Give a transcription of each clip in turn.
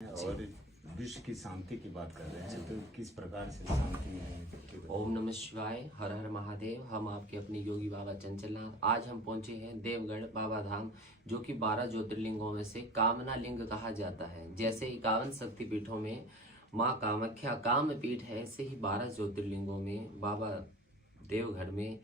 और विश्व की शांति की बात कर रहे हैं, तो किस प्रकार से शांति है? ओम नमः शिवाय, हर हर महादेव। हम आपके अपने योगी बाबा चंचलनाथ। आज हम पहुंचे हैं देवगढ़ बाबा धाम, जो कि 12 ज्योतिर्लिंगों में से कामना लिंग कहा जाता है। जैसे 51 शक्तिपीठों में माँ कामाख्या काम पीठ है, ऐसे ही 12 ज्योतिर्लिंगों में बाबा देवगढ़ में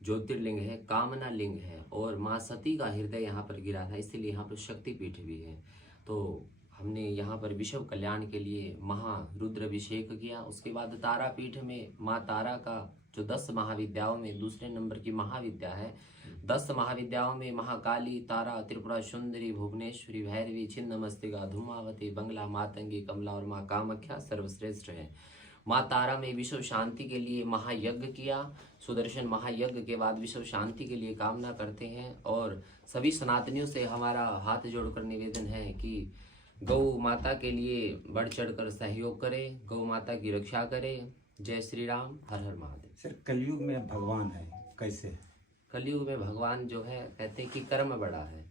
ज्योतिर्लिंग है, कामना लिंग है। और माँ सती का हृदय यहाँ पर गिरा था, इसीलिए यहाँ पर शक्तिपीठ भी है। तो हमने यहाँ पर विश्व कल्याण के लिए महारुद्राभिषेक किया। उसके बाद तारापीठ में माँ तारा का जो 10 महाविद्याओं में दूसरे नंबर की महाविद्या है। 10 महाविद्याओं में महाकाली, तारा, त्रिपुरा सुंदरी, भुवनेश्वरी, भैरवी, छिन्नमस्तिका, धूमावती, बंगला, मातंगी, कमला और माँ कामाख्या सर्वश्रेष्ठ है। माँ तारा में विश्व शांति के लिए महायज्ञ किया। सुदर्शन महायज्ञ के बाद विश्व शांति के लिए कामना करते हैं। और सभी सनातनियों से हमारा हाथ जोड़कर निवेदन है कि गौ माता के लिए बढ़ चढ़कर सहयोग करें, गौ माता की रक्षा करें। जय श्री राम, हर हर महादेव। सर, कलयुग में भगवान है, कैसे है? कलयुग में भगवान जो है, कहते हैं कि कर्म बड़ा है।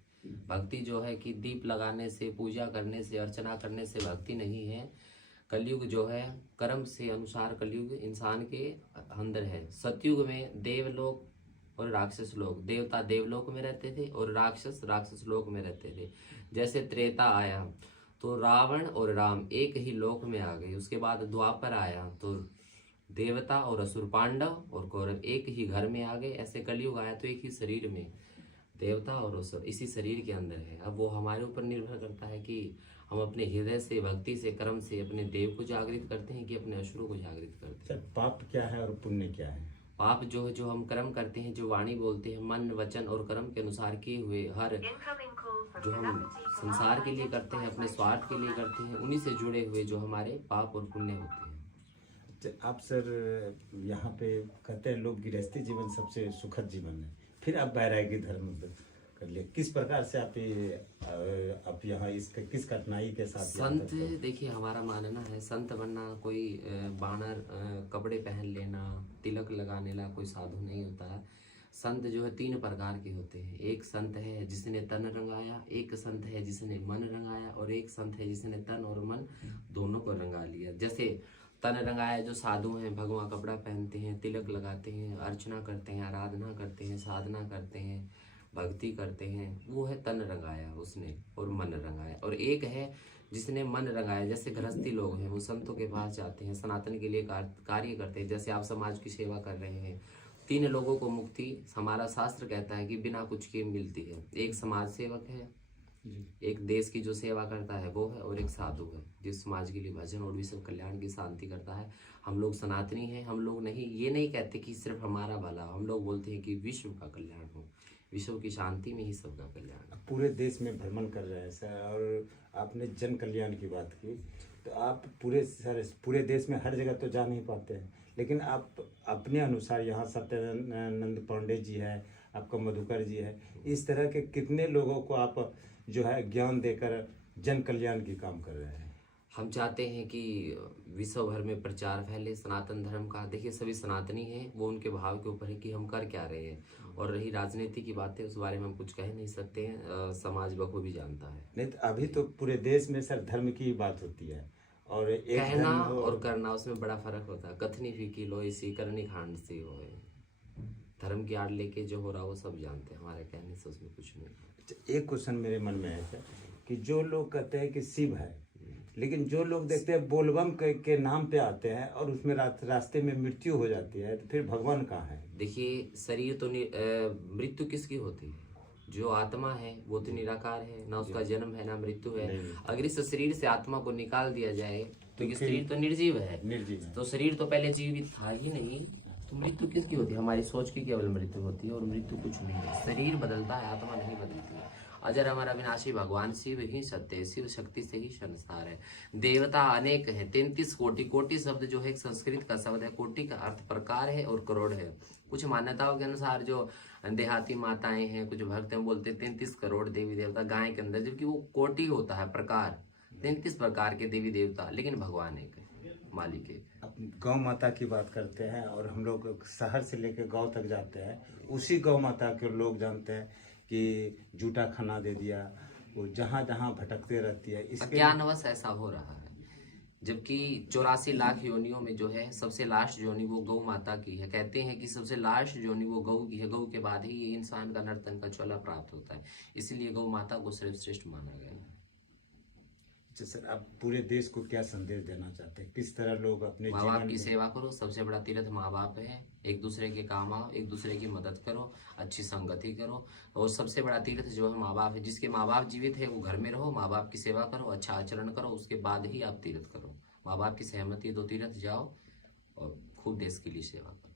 भक्ति जो है कि दीप लगाने से, पूजा करने से, अर्चना करने से भक्ति नहीं है। कलयुग जो है कर्म से अनुसार कलयुग इंसान के अंदर है। सतयुग में देवलोक और राक्षस लोग, देवता देवलोक में रहते थे और राक्षस राक्षस लोक में रहते थे। जैसे त्रेता आया तो रावण और राम एक ही लोक में आ गए। उसके बाद द्वापर आया तो देवता और असुर, पांडव और कौरव एक ही घर में आ गए। ऐसे कलयुग आया तो एक ही शरीर में देवता और असुर इसी शरीर के अंदर है। अब वो हमारे ऊपर निर्भर करता है कि हम अपने हृदय से, भक्ति से, कर्म से अपने देव को जागृत करते हैं कि अपने असुरों को जागृत करते हैं। सर, पाप क्या है और पुण्य क्या है? पाप जो है, जो हम कर्म करते हैं, जो वाणी बोलते हैं, मन, वचन और कर्म के अनुसार किए हुए हर जो हम संसार के लिए करते हैं, अपने स्वार्थ के लिए करते हैं, उन्हीं से जुड़े हुए जो हमारे पाप और पुण्य होते हैं। आप सर यहाँ पे कहते हैं लोग गृहस्थी जीवन सबसे सुखद जीवन है, फिर आप वैरागी धर्म कर लिए, किस प्रकार से आप यहाँ इसके किस कठिनाई के साथ? संत, देखिए हमारा मानना है संत बनना कोई बानर कपड़े पहन लेना, तिलक लगाने ला कोई साधु नहीं होता है। संत जो है 3 प्रकार के होते हैं। एक संत है जिसने तन रंगाया, एक संत है जिसने मन रंगाया, और एक संत है जिसने तन और मन दोनों को रंगा लिया। जैसे तन रंगाया जो साधु हैं, भगवा कपड़ा पहनते हैं, तिलक लगाते हैं, अर्चना करते हैं, आराधना करते हैं, साधना करते हैं, भक्ति करते हैं, वो है तन रंगाया उसने, और मन रंगाया। और एक है जिसने मन रंगाया, जैसे गृहस्थी लोग हैं, वो संतों के पास जाते हैं, सनातन के लिए कार्य करते हैं। जैसे आप समाज की सेवा कर रहे हैं। 3 लोगों को मुक्ति हमारा शास्त्र कहता है कि बिना कुछ के मिलती है। एक समाज सेवक है, एक देश की जो सेवा करता है वो है, और एक साधु है जिस समाज के लिए भजन और विश्व कल्याण की शांति करता है। हम लोग सनातनी हैं। हम लोग ये नहीं कहते कि सिर्फ हमारा भला, हम लोग बोलते हैं कि विश्व का कल्याण हो, विश्व की शांति में ही सबका कल्याण। पूरे देश में भ्रमण कर रहे हैं सर, और आपने जन कल्याण की बात की, तो आप पूरे देश में हर जगह तो जा नहीं पाते हैं, लेकिन आप अपने अनुसार, यहाँ सत्यानंद पांडे जी है, आपका मधुकर जी है, इस तरह के कितने लोगों को आप जो है ज्ञान देकर जन कल्याण की काम कर रहे हैं? हम चाहते हैं कि विश्व भर में प्रचार फैले सनातन धर्म का। देखिए सभी सनातनी हैं, वो उनके भाव के ऊपर है कि हम कर क्या रहे हैं। और रही राजनीति की बातें, उस बारे में हम कुछ कह नहीं सकते हैं, समाज बखूबी जानता है। नहीं तो अभी तो पूरे देश में सर धर्म की बात होती है, और एक कहना और करना उसमें बड़ा फर्क होता है। कथनी फीकी लोई सी, करनी खांड सी हो। धर्म की आड़ लेके जो हो रहा वो सब जानते हैं, हमारे कहने से उसमें कुछ नहीं। एक क्वेश्चन मेरे मन में है सर, कि जो लोग कहते हैं कि शिव है, लेकिन जो लोग देखते हैं बोलबम के नाम पे आते हैं और उसमें रास्ते में मृत्यु हो जाती है, तो फिर भगवान कहाँ है? देखिए शरीर तो मृत्यु किसकी होती है? जो आत्मा है वो तो निराकार है, ना उसका जन्म है ना मृत्यु है। अगर इस शरीर से आत्मा को निकाल दिया जाए तो ये शरीर तो निर्जीव है। तो शरीर तो पहले जीवित था ही नहीं, तो मृत्यु किसकी होती है? हमारी सोच की केवल मृत्यु होती है, और मृत्यु कुछ नहीं है। शरीर बदलता है, आत्मा नहीं बदलती है। अजर अमर अविनाशी भगवान शिव ही सत्य है, शिव शक्ति से ही संसार है। देवता अनेक है, 33 कोटि। कोटि शब्द जो है एक संस्कृत का शब्द है। कोटि का अर्थ प्रकार है और करोड़ है। कुछ मान्यताओं के अनुसार जो देहाती माताएं हैं, कुछ भक्त हैं, बोलते 33 करोड़ देवी देवता गाय के अंदर, जबकि वो कोटि होता है, प्रकार। 33 प्रकार के देवी देवता, लेकिन भगवान एक है, मालिक एक है। गौ माता की बात करते हैं, और हम लोग शहर से लेकर गांव तक जाते हैं, उसी गौ माता के लोग जानते हैं कि जूठा खाना दे दिया, वो जहाँ जहाँ भटकते रहती है। इसके अज्ञानवश ऐसा हो रहा है, जबकि 84 लाख योनियों में जो है सबसे लास्ट योनि वो गौ माता की है। कहते हैं कि सबसे लास्ट योनि वो गौ की है, गौ के बाद ही ये इंसान का नर्तन का ज्वाला प्राप्त होता है, इसलिए गौ माता को सर्वश्रेष्ठ माना गया है। अच्छा सर, आप पूरे देश को क्या संदेश देना चाहते हैं? किस तरह लोग अपने माँ बाप जीवन की में सेवा करो, सबसे बड़ा तीर्थ माँ बाप है। एक दूसरे के काम आओ, एक दूसरे की मदद करो, अच्छी संगति करो। और सबसे बड़ा तीर्थ जो है माँ बाप है। जिसके माँ बाप जीवित है वो घर में रहो, माँ बाप की सेवा करो, अच्छा आचरण करो, उसके बाद ही आप तीर्थ करो। माँ बाप की सहमति दो, तीर्थ जाओ और खूब देश के लिए सेवा करो।